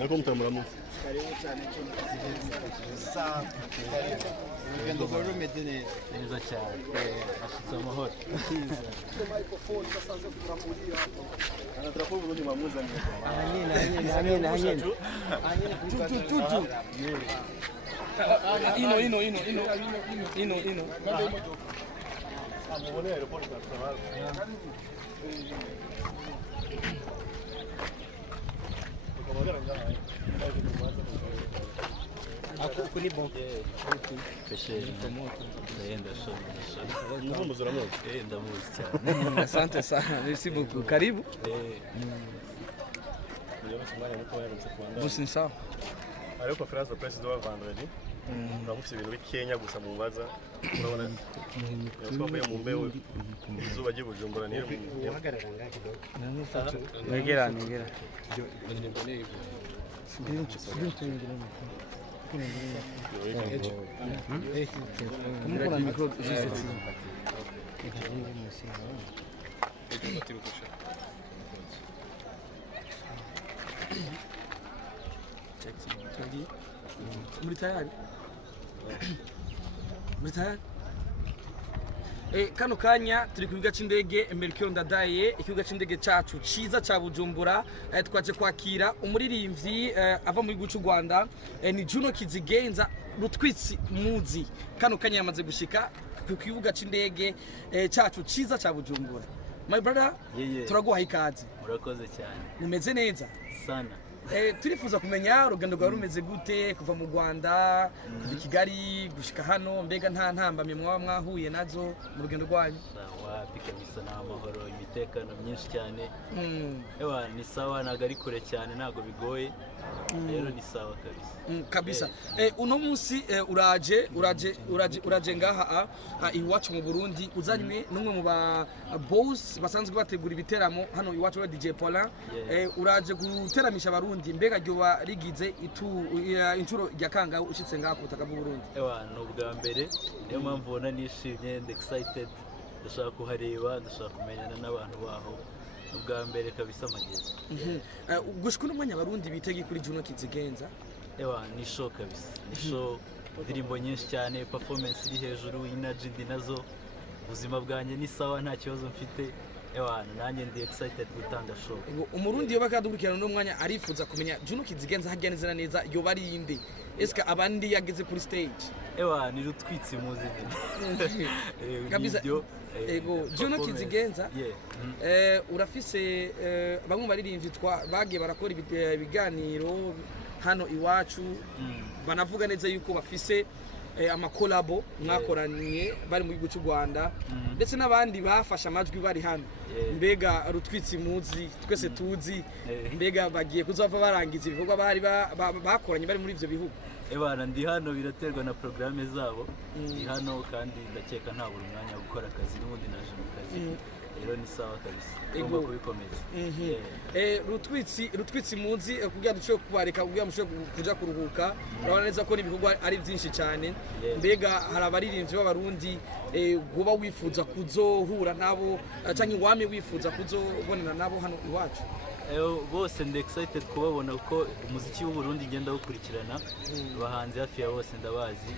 Ariko mutamuramo. Karibu cyane sa urugendo rwari rumeze neza cyane ashitse amahoro Anataka Burundi mamuzanye. Ino. Amubone aeroport national. Ako ni bon. Peshe ndaenda shona. Muhumbu zuramuzi. Ndamuzi cyane. Asante sana. Merci beaucoup. Karibu. Busi sawa. Ariyo conference de presse de vendredi. Ndamufite ibintu bikenya gusa mubaza. Urabona. Twavuye mu mbeho. Izuba ry'Ibujumbura niyo. Ngera. Muri tayari? Kano kanya turi ku kibuga c'indege Mercure Ndadaye, ikibuga c'indege cacu ciza ca Bujumbura. Twaje kwakira umuririmbyi ava muri gihugu cy'u Rwanda, ni JUNO KIZIGENZA rutwitsi muzi. Kano kanya yamaze gushika ku kibuga c'indege cacu ciza ca Bujumbura. My brother, turaguha ikaze. Murakoze cyane. Mumeze neza sana. Turifuza kumenya urugendo rwawe rumeze gute kuva mu Rwanda kuva Kigali gushika hano, mbega nta ntambamye mwaba mwahuye nazo mu rugendo rwanyu? Wapi kabisa na amahoro, imitekano myinshi cyane. Ewa ni sawa, ntago ari kure cyane, ntago bigoye. Rero ni sawa kabisa. Kabisa. Uno munsi uraje ngaha iwacu mu Burundi, uzanywe n'umwe mu ba boss basanzwe bategura ibiteramo hano iwacu wa DJ PAULIN. Uraje guteramisha abarundi, mbega ryoba rigize inshuro ya kangahe ushitse ngaha ku butaka bw'u Burundi? Ewa no bwa mbere, niyo mpamvu ubona nishimye and excited. Ndashaka kuhareba, ndashaka kumenyana n'abantu baho. Ubwa mbere kabisa mageze. Gushika n'umwanya abarundi bitege kuri JUNO KIZIGENZA? Ewa ni show kabisa. Ni show, indirimbo nyinshi cyane, performance iri hejuru, energy ndi nazo. Ubuzima bwanjye ni sawa, nta kibazo mfite. Ewa nanjye ndi excited gutanga show. Umurundi yoba kadurikirana n'umwanya arifuza kumenya JUNO KIZIGENZA hagenze neza yoba ari inde? Eske abandi yageze kuri stage? Ewa ni rutwitsi muzi. Kabisa. JUNO KIZIGENZA urafise bamwe baririmbyi bagiye barakora ibiganiro hano iwacu, banavuga neza yuko bafise amakolabo mwakoranye bari mu gihugu cy'u Rwanda, ndetse n'abandi bafashe amajwi bari hano. Mbega rutwitsi muzi twese tuzi, mbega bagiye kuzava barangiza ibikorwa bari bakoranye bari muri ivyo bihugu? Ebana ndi hano biraterwa na programme zabo. Ndi hano kandi ndakeka nta buri mwanya gukora akazi, n'ubundi naje mu kazi. Rero ni sawa kabisa. Ngomba kubikomeza. Rutwitsi muzi kugira duce kubareka kugira mushe kuja kuruhuka. Urabona neza ko n'ibikorwa ari byinshi cyane. Mbega hari abaririmbyi b'abarundi goba wifuza kuzohura nabo canke wame wifuza kuzobonana nabo hano iwacu? Bose ndi excited kubabona uko umuziki w'u Burundi ngenda gukurikirana. Abahanzi hafi ya bose ndabazi.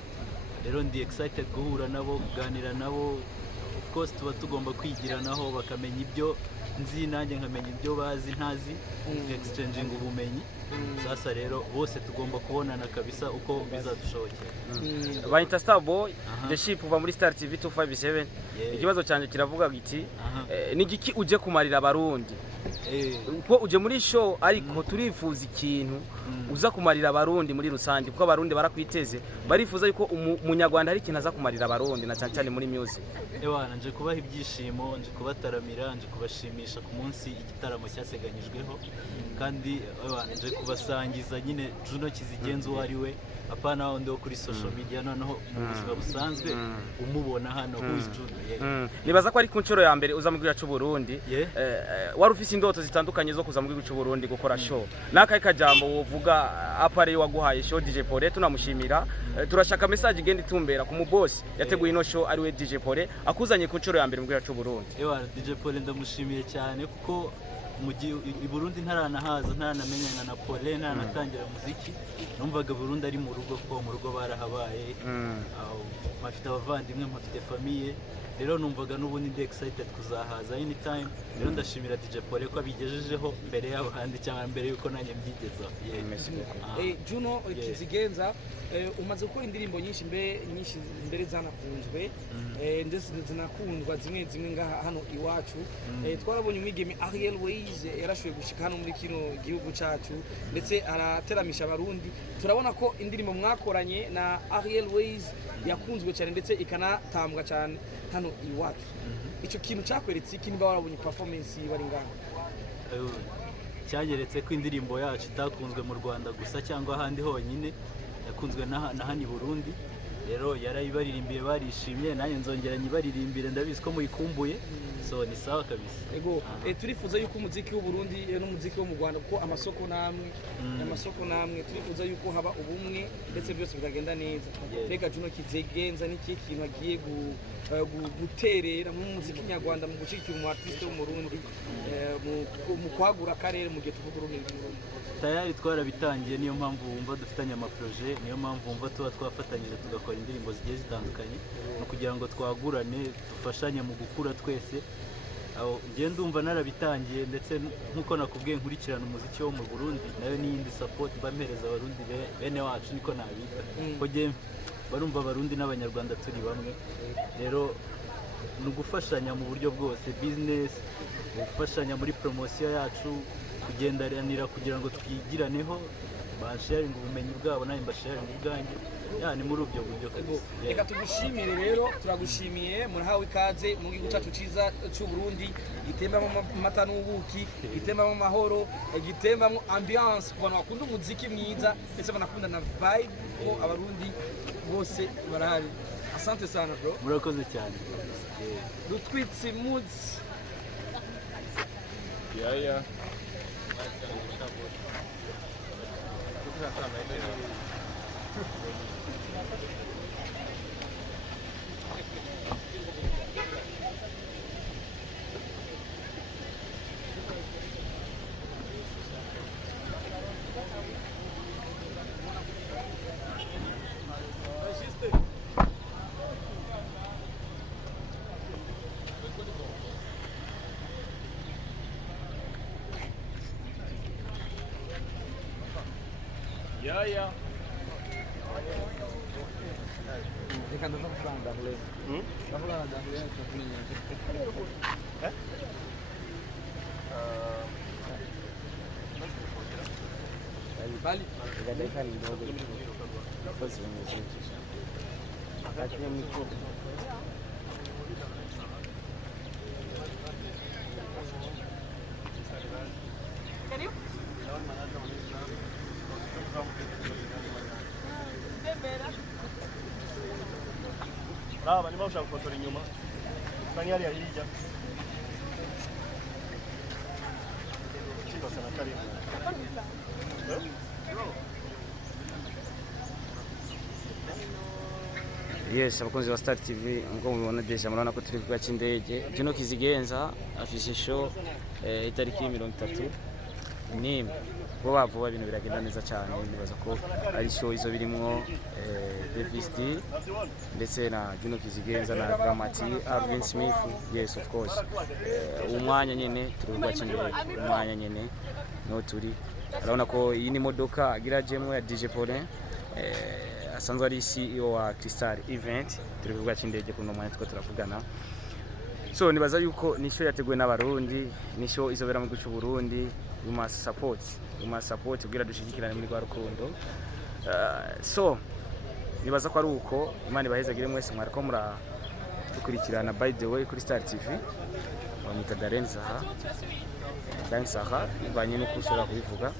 Rero ndi excited guhura nabo, kuganira nabo. Of course tuba tugomba kwigiranaho, bakamenya ibyo nzi nanjye nkamenya ibyo bazi ntazi, exchanging ubumenyi. Sasa rero bose tugomba kubonana kabisa uko bizadushobokera. Bayita Star Boy, the ship uva muri Star TV 257. Ikibazo cyanje kiravuga giti ni giki uje kumarira abarundi? Uko uje muri show ariko turifuza ikintu uza kumarira abarundi muri rusange, kuko abarundi barakwiteze, barifuza yuko umunyarwanda hari ikintu aza kumarira abarundi na cyane muri music. Ewa nanje kubaha ibyishimo, nje kubataramira, nje kubashimisha ku munsi igitaramo cyateganyijweho, kandi ewa nje kubasangiza nyine JUNO KIZIGENZA uwo ari we, apana wundi wo kuri social media noneho mu buzima busanzwe umubona hano who is Juno. Nibaza ko ari ku nshuro ya mbere uza mu gihugu cy'u Burundi wari ufise indoto zitandukanye zo kuza mu gihugu cy'u Burundi gukora show nakaye kajambo wovuga apare waguhaye show DJ Paulin tunamushimira turashaka message igenda itumbera ku mu boss yateguye ino show ari we DJ Paulin akuzanye ku nshuro ya mbere mu gihugu cy'u Burundi. DJ Paulin ndamushimiye cyane kuko i Burundi ntaranahaza ntaranamenyana na Paulin ntaranatangira muziki numvaga Burundi ari mu rugo ko mu rugo barahabaye mafite abavandimwe mafite famille rero numvaga n'ubundi ndi excited kuzahaza anytime rero ndashimira DJ Paulin ko abigejejeho mbere yaho handi cyangwa mbere yuko nanjye mbyigezaho. Juno Kizigenza umaze gukora indirimbo nyinshi mbere zanakunzwe ndetse zinakundwa zimwe ngaha hano iwacu twarabonye umwigeme Yakiriwe yarashoboye gushika hano muri kino gihugu cyacu ndetse arateramisha abarundi turabona ko indirimbo mwakoranye na Yakiriwe yakunzwe cyane ndetse ikanatambwa cyane hano iwacu icyo kintu cyakweretse iki niba warabonye performance bari ngaha cyanyeretse ko indirimbo yacu itakunzwe mu Rwanda gusa cyangwa ahandi honyine yakunzwe na hano i Burundi rero yarayibaririmbye barishimye nanjye nzongera nyibaririmbire ndabizi ko muyikumbuye so ni sawa kabisa. Ego turifuza yuko umuziki w'u Burundi n'umuziki wo mu Rwanda kuko amasoko namwe turifuza yuko haba ubumwe ndetse byose bikagenda neza. Reka Juno Kizigenza niki kintu agiye guterera mu muziki nyarwanda mu gushikira umu artiste wo mu Burundi mu kwagura akarere mu gihe tuvuga ururimi rw'Uburundi. Tayari twarabitangiye niyo mpamvu wumva dufitanye amaprojet niyo mpamvu wumva tuba twafatanyije tugakora indirimbo zigiye zitandukanye no kugira ngo twagurane dufashanye mu gukura twese aho ngiye ndumva narabitangiye ndetse nkuko nakubwiye nkurikirana umuziki wo mu Burundi nayo n'iyindi support bampereza abarundi bene wacu niko nabita ko barumva abarundi n'abanyarwanda turi bamwe rero ni ugufashanya mu buryo bwose business gufashanya muri promotion yacu kugenderanira kugira ngo twigiraneho basharing ubumenyi bwabo nayo mbasharing ubwanjye yani muri ubyo buryo kabisa. Reka tugushimire rero turagushimiye murahawe ikaze mu gihugu cyacu ciza cy'u Burundi gitembamo amata n'ubuki gitembamo amahoro gitembamo ambiance ku bantu bakunda umuziki mwiza ndetse banakunda na vibe ko abarundi bose barahari. Asante sana bro. Murakoze cyane. Rutwitsi moods. Yeah. Yeah. Reka ndaza kuganda leo. Ndabona ndabona leo tukumenye. Bali Dakika ni ndogo. Basi nimezidi. Lakini mko Karibu. Raba niba ushaka gufotora inyuma kandi hariya hirya kiba sana karibu. Yes, abakunzi ba Star TV ngo mubona deja murana ko turi kugaca indege Juno Kizigenza afishe show itariki 30 nimwe vuba ibintu biragenda neza cyane nibaza ko ari show izo birimwo Davis D ndetse na Juno Kizigenza na Dramati Alvin Smith. Yes of course umwanya nyene turi kugaca indege umwanya nyene no turi urabona ko iyi ni modoka agira jemwe ya DJ Paulin asanzwe ari CEO wa Crystal Event turi kugaca indege kuno mwanya two turavugana. So nibaza yuko ni show yateguwe n'abarundi ni show izobera mu gihugu Burundi. We must support kugira dushigikirane muri rwa rukundo. So nibaza ko ari uko Imana ibahezagire mwese mwariko dukurikirana by the way kuri Star TV bamwita Darren Saha bivanye no kushobora kubivuga